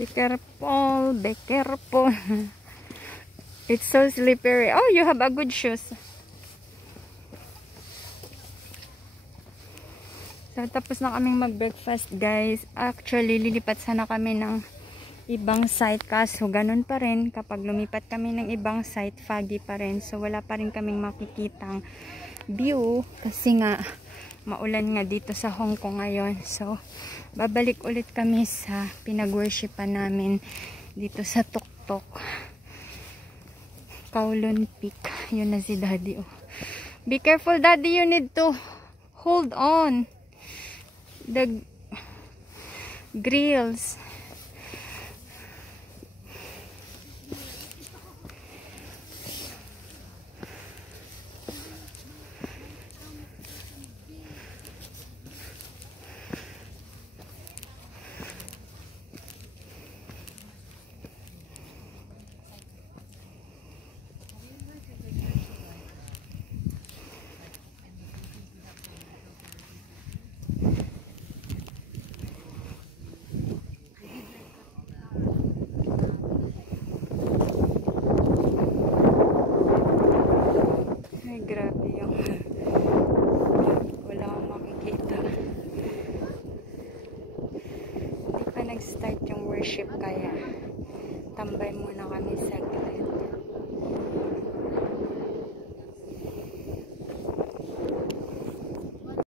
Be careful, be careful. It's so slippery. Oh, you have a good shoes. So, tapos na kaming mag-breakfast, guys. Actually, lilipat sana kami ng ibang site. Kaso, ganun pa rin. Kapag lumipat kami ng ibang site, foggy pa rin. So, wala pa rin kaming makikitang view. Kasi nga, maulan nga dito sa Hong Kong ngayon. So, babalik ulit kami sa pinag-worshipan namin dito sa Tuktok. Kowloon Peak. Yun na si Daddy. Oh. Be careful, Daddy. You need to hold on the grills. Grabe yung wala akong makikita. Hindi pa nag-start yung worship kaya tambay muna kami saglit.